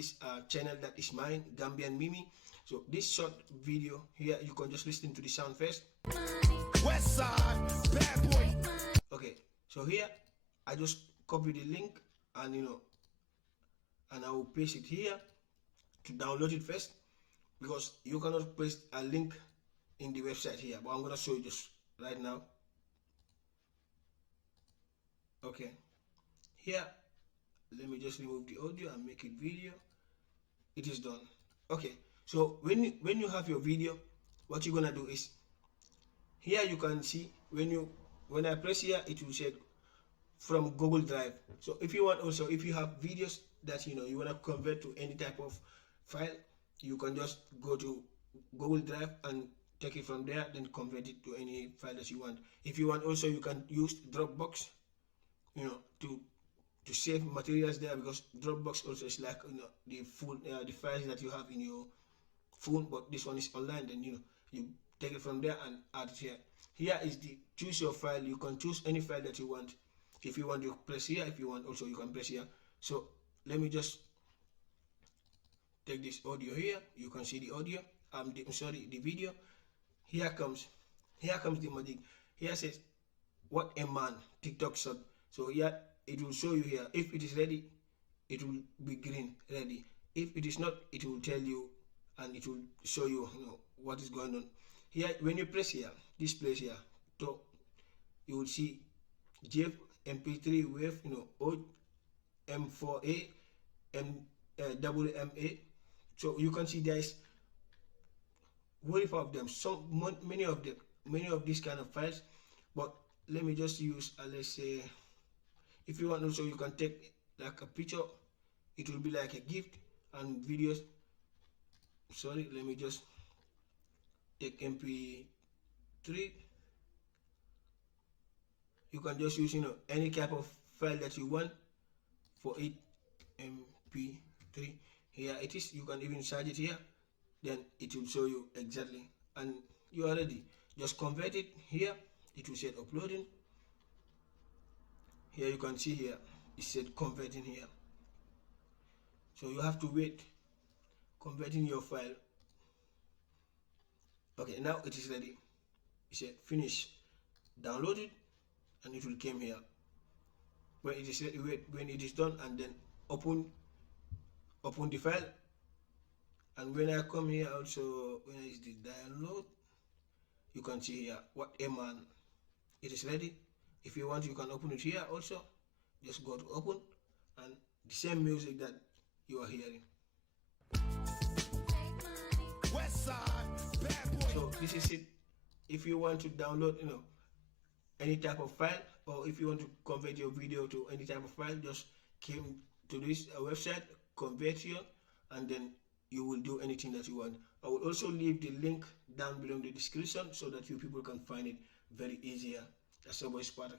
this channel that is mine, Gambian Mimi. So this short video here, you can just listen to the sound first. West Side, bad boy. Okay, so here I just copy the link and and I will paste it here to download it first, because you cannot paste a link in the website here, but I'm gonna show you just right now. Okay, here let me just remove the audio and make it video. It is done. Okay, so when you have your video, what you're gonna do is, here you can see when I press here, it will say from Google Drive. So if you want, also if you have videos that you want to convert to any type of file, you can just go to Google Drive and take it from there, then convert it to any file that you want. If you want, also you can use Dropbox, to save materials there, because Dropbox also is like the full the files that you have in your phone, but this one is online. Then you take it from there and add it here. Here is the choose your file. You can choose any file that you want. If you want, you press here. If you want, also you can press here. So let me just take this audio here. You can see the audio. The video. Here comes the magic. Here says, what a man, TikTok shot. So here it will show you here. If it is ready, it will be green, ready. If it is not, it will tell you and it will show you, what is going on. Here, when you press here, this place here, top, you will see JF MP3 wave, M4A, WMA. So you can see there is wave of them. Many of these kind of files. But let me just use, let's say, if you want, also you can take like a picture. It will be like a gift and videos. Sorry, let me just take MP3. You can just use any type of file that you want for it. MP3, here it is. You can even search it here, then it will show you exactly, and you are ready. Just convert it here. It will say uploading. Here you can see here it said converting here. So you have to wait, converting your file. Okay, now it is ready. It said finish, download it, and it will come here. When it is ready, when it is done, and then open the file. And when I come here also, when is the download, you can see here what a man, it is ready. If you want, you can open it here also. Just go to open, and the same music that you are hearing. West Side, bad boy. So this is it. If you want to download any type of file, or if you want to convert your video to any type of file, just came to this website, conversion, and then you will do anything that you want. I will also leave the link down below in the description so that you people can find it very easier. That's always part of